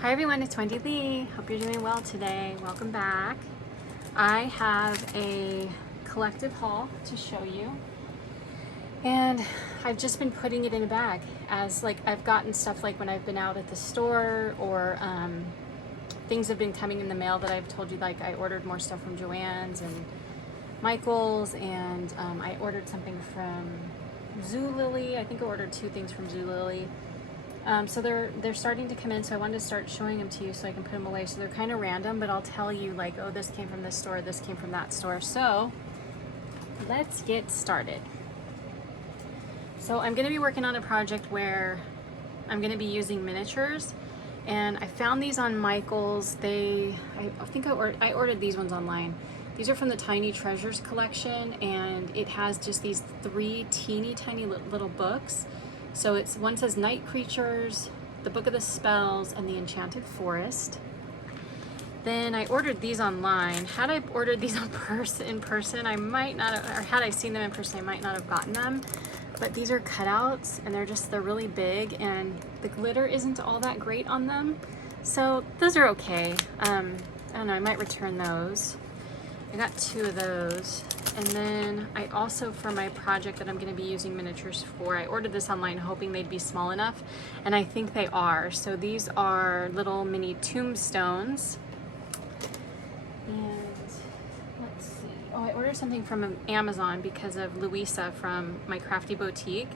Hi everyone, it's Wendy Lee. Hope you're doing well today. Welcome back. I have a collective haul to show you. And I've just been putting it in a bag as I've gotten stuff like when I've been out at the store or things have been coming in the mail that I've told you, like I ordered more stuff from Joann's and Michael's, and I ordered something from Zuliliy. I think I ordered 2 things from Zuliliy. So they're starting to come in, so I wanted to start showing them to you so I can put them away. So they're kind of random, but I'll tell you like, oh, this came from this store, this came from that store. So let's get started. So I'm going to be working on a project where I'm going to be using miniatures, and I found these on Michael's. I think I ordered these ones online. These are from the Tiny Treasures collection, and it has just these 3 teeny tiny little books. So one says Night Creatures, the Book of the Spells, and the Enchanted Forest. Then I ordered these online. Had I ordered these in person, I might not have, or had I seen them in person, I might not have gotten them. But these are cutouts, and they're really big, and the glitter isn't all that great on them. So those are okay. I don't know, I might return those. I got 2 of those. And then I also, for my project that I'm going to be using miniatures for, I ordered this online hoping they'd be small enough, and I think they are. So these are little mini tombstones. And let's see. Oh, I ordered something from Amazon because of Louisa from my crafty boutique.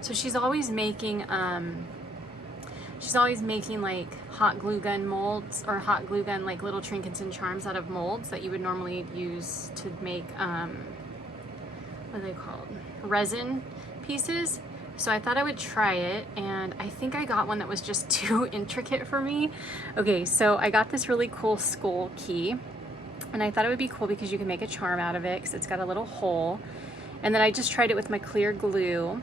So she's always making like hot glue gun molds, or hot glue gun like little trinkets and charms out of molds that you would normally use to make what are they called, resin pieces. So I thought I would try it, and I think I got one that was just too intricate for me. Okay, so I got this really cool skull key, and I thought it would be cool because you can make a charm out of it because it's got a little hole. And then I just tried it with my clear glue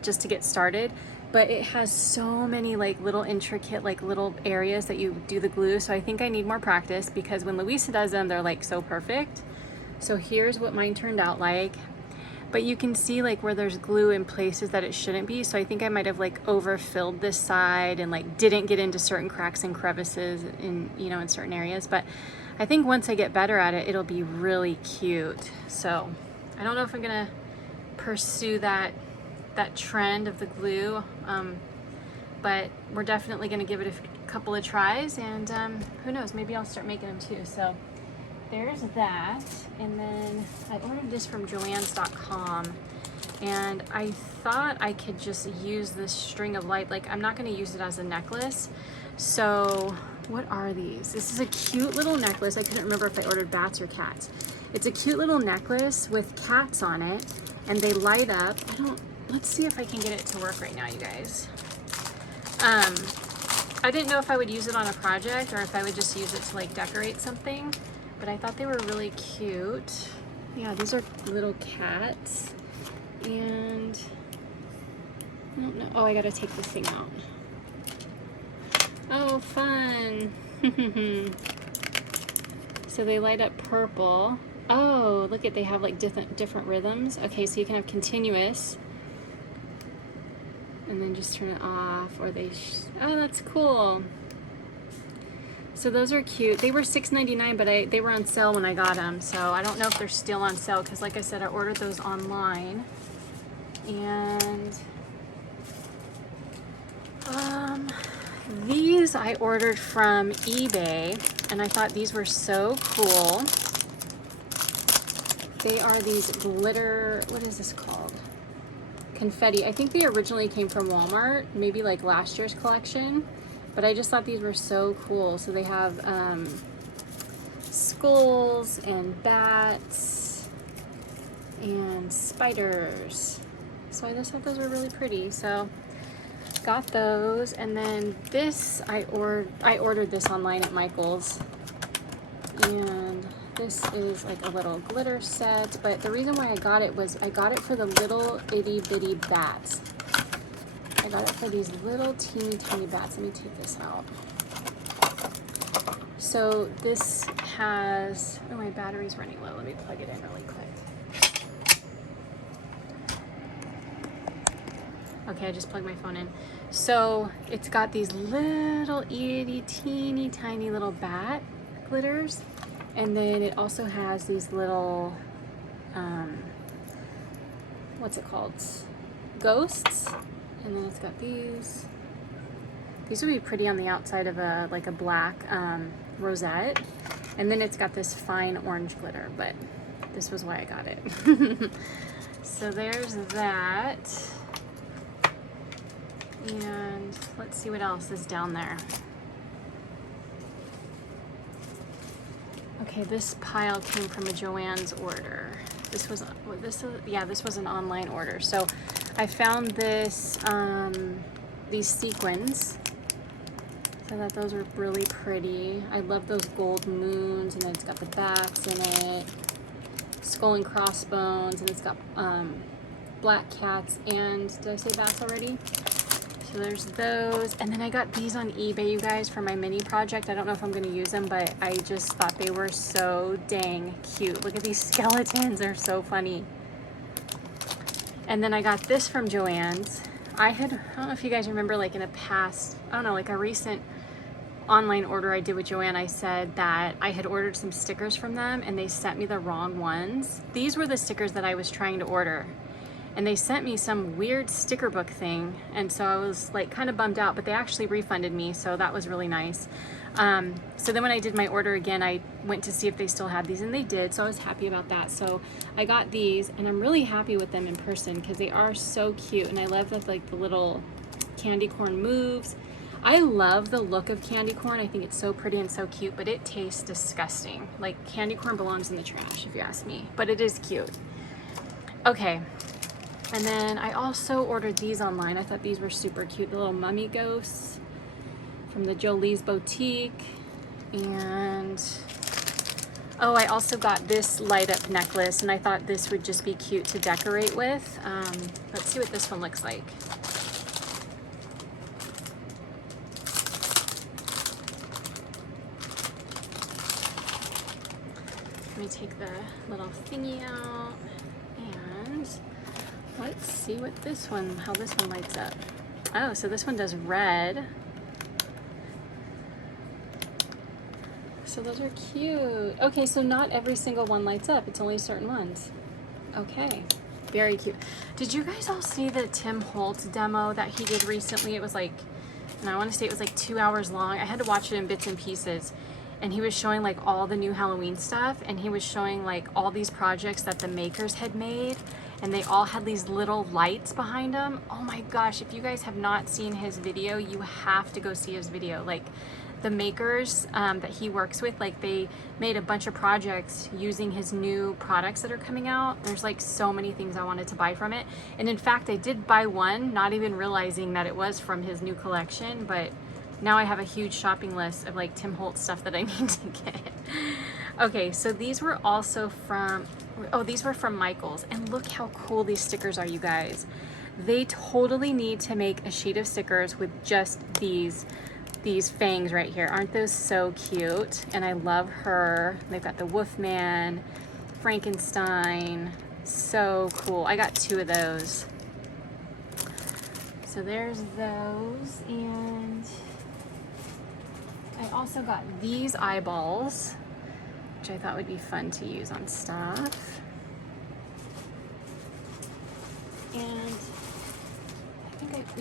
just to get started. But it has so many like little intricate like little areas that you do the glue. So I think I need more practice, because when Louisa does them, they're like so perfect. So here's what mine turned out like. But you can see like where there's glue in places that it shouldn't be. So I think I might have like overfilled this side and like didn't get into certain cracks and crevices in, you know, in certain areas. But I think once I get better at it, it'll be really cute. So I don't know if I'm gonna pursue that trend of the glue, but we're definitely going to give it a couple of tries, and who knows, maybe I'll start making them too. So there's that. And then I ordered this from Joanns.com, and I thought I could just use this string of light. Like, I'm not going to use it as a necklace. So what are these? This is a cute little necklace. I couldn't remember if I ordered bats or cats. It's a cute little necklace with cats on it, and they light up. Let's see if I can get it to work right now, you guys. I didn't know if I would use it on a project or if I would just use it to like decorate something, but I thought they were really cute. Yeah, these are little cats, and I don't know. Oh, I gotta take this thing out. Oh, fun. So they light up purple. Oh, look at, they have like different rhythms. Okay, so you can have continuous, and then just turn it off, or oh, that's cool. So those are cute. They were $6.99, but they were on sale when I got them, so I don't know if they're still on sale, because like I said, I ordered those online. And these I ordered from eBay, and I thought these were so cool. They are these glitter, what is this called? Confetti. I think they originally came from Walmart, maybe like last year's collection, but I just thought these were so cool. So they have skulls and bats and spiders. So I just thought those were really pretty. So got those. And then this, I ordered this online at Michael's, and this is like a little glitter set, but the reason why I got it was I got it for the little itty bitty bats. I got it for these little teeny tiny bats. Let me take this out. So this has, oh, my battery's running low. Let me plug it in really quick. Okay, I just plugged my phone in. So it's got these little itty teeny tiny little bat glitters. And then it also has these little, what's it called? Ghosts. And then it's got these. These would be pretty on the outside of a like a black rosette. And then it's got this fine orange glitter, but this was why I got it. So there's that. And let's see what else is down there. Okay, this pile came from a Joann's order. This was an online order. So I found this these sequins. I thought those were really pretty. I love those gold moons, and then it's got the bats in it, skull and crossbones, and it's got black cats and, did I say bats already? So there's those. And then I got these on eBay, you guys, for my mini project. I don't know if I'm gonna use them, but I just thought they were so dang cute. Look at these skeletons, they're so funny. And then I got this from Joann's. I don't know if you guys remember, like in a past, I don't know, like a recent online order I did with Joann, I said that I had ordered some stickers from them and they sent me the wrong ones. These were the stickers that I was trying to order. And they sent me some weird sticker book thing. And so I was like kind of bummed out, but they actually refunded me. So that was really nice. So then when I did my order again, I went to see if they still had these, and they did. So I was happy about that. So I got these, and I'm really happy with them in person because they are so cute. And I love that like the little candy corn moves. I love the look of candy corn. I think it's so pretty and so cute, but it tastes disgusting. Like candy corn belongs in the trash if you ask me, but it is cute. Okay. And then I also ordered these online. I thought these were super cute. The little mummy ghosts from the Jolie's Boutique. And oh, I also got this light up necklace, and I thought this would just be cute to decorate with. Let's see what this one looks like. Let me take the little thingy out, and let's see what how this one lights up. Oh, so this one does red. So those are cute. Okay, so not every single one lights up. It's only certain ones. Okay, very cute. Did you guys all see the Tim Holtz demo that he did recently? It was like, and I want to say it was like 2 hours long. I had to watch it in bits and pieces. And he was showing like all the new Halloween stuff, and he was showing like all these projects that the makers had made, and they all had these little lights behind them. Oh my gosh, if you guys have not seen his video, you have to go see his video. Like the makers that he works with, like they made a bunch of projects using his new products that are coming out. There's like so many things I wanted to buy from it. And in fact, I did buy one, not even realizing that it was from his new collection, but now I have a huge shopping list of like Tim Holtz stuff that I need to get. Okay, so these were also from, oh, these were from Michael's, and look how cool these stickers are, you guys. They totally need to make a sheet of stickers with just these fangs right here. Aren't those so cute? And I love her. They've got the Wolfman, Frankenstein, so cool. I got 2 of those. So there's those, and I also got these eyeballs, which I thought would be fun to use on stuff. And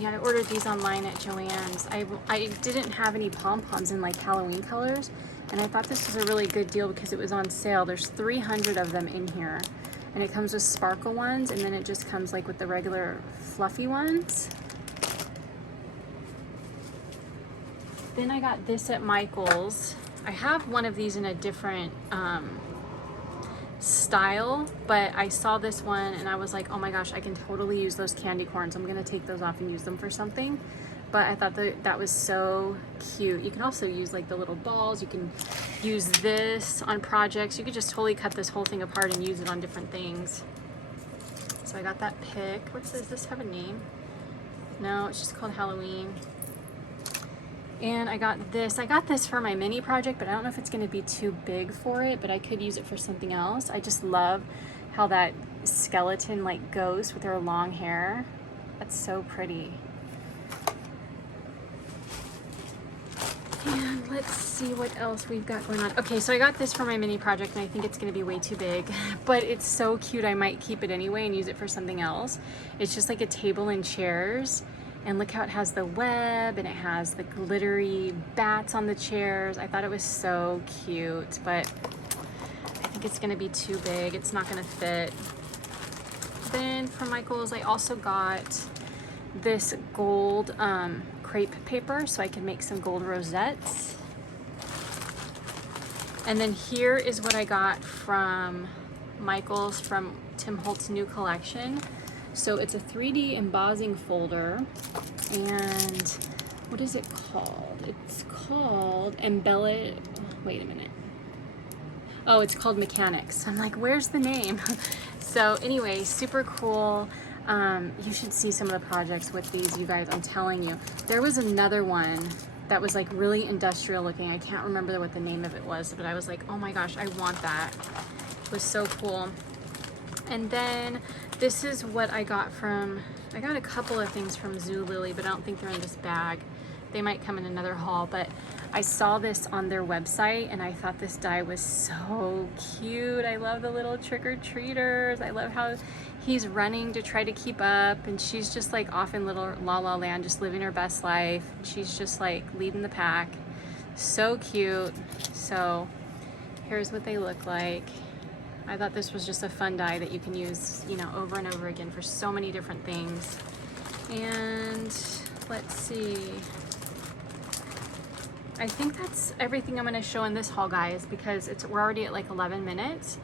I ordered these online at Joann's. I didn't have any pom-poms in like Halloween colors, and I thought this was a really good deal because it was on sale. There's 300 of them in here, and it comes with sparkle ones, and then it just comes like with the regular fluffy ones. Then I got this at Michael's. I have one of these in a different style, but I saw this one and I was like, oh my gosh, I can totally use those candy corns. I'm gonna take those off and use them for something. But I thought that was so cute. You can also use like the little balls. You can use this on projects. You could just totally cut this whole thing apart and use it on different things. So I got that pick. Does this have a name? No, it's just called Halloween. And I got this for my mini project, but I don't know if it's gonna be too big for it, but I could use it for something else. I just love how that skeleton like goes with her long hair. That's so pretty. And let's see what else we've got going on. Okay, so I got this for my mini project and I think it's gonna be way too big, but it's so cute. I might keep it anyway and use it for something else. It's just like a table and chairs. And look how it has the web and it has the glittery bats on the chairs. I thought it was so cute, but I think it's gonna be too big. It's not gonna fit. Then from Michael's, I also got this gold crepe paper so I can make some gold rosettes. And then here is what I got from Michael's from Tim Holtz's new collection. So it's a 3D embossing folder, and what is it called? It's called wait a minute. Oh, it's called Mechanics. I'm like, where's the name? So anyway, super cool. You should see some of the projects with these, you guys. I'm telling you. There was another one that was like really industrial looking. I can't remember what the name of it was, but I was like, oh my gosh, I want that. It was so cool. And then this is what I got I got a couple of things from Zuliliy, but I don't think they're in this bag. They might come in another haul, but I saw this on their website and I thought this die was so cute. I love the little trick-or-treaters. I love how he's running to try to keep up and she's just like off in little La La Land, just living her best life. She's just like leading the pack. So cute. So here's what they look like. I thought this was just a fun die that you can use, you know, over and over again for so many different things. And let's see. I think that's everything I'm going to show in this haul, guys, because we're already at like 11 minutes.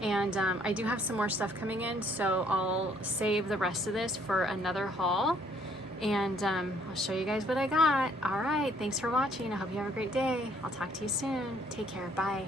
And I do have some more stuff coming in, so I'll save the rest of this for another haul. And I'll show you guys what I got. All right, thanks for watching. I hope you have a great day. I'll talk to you soon. Take care. Bye.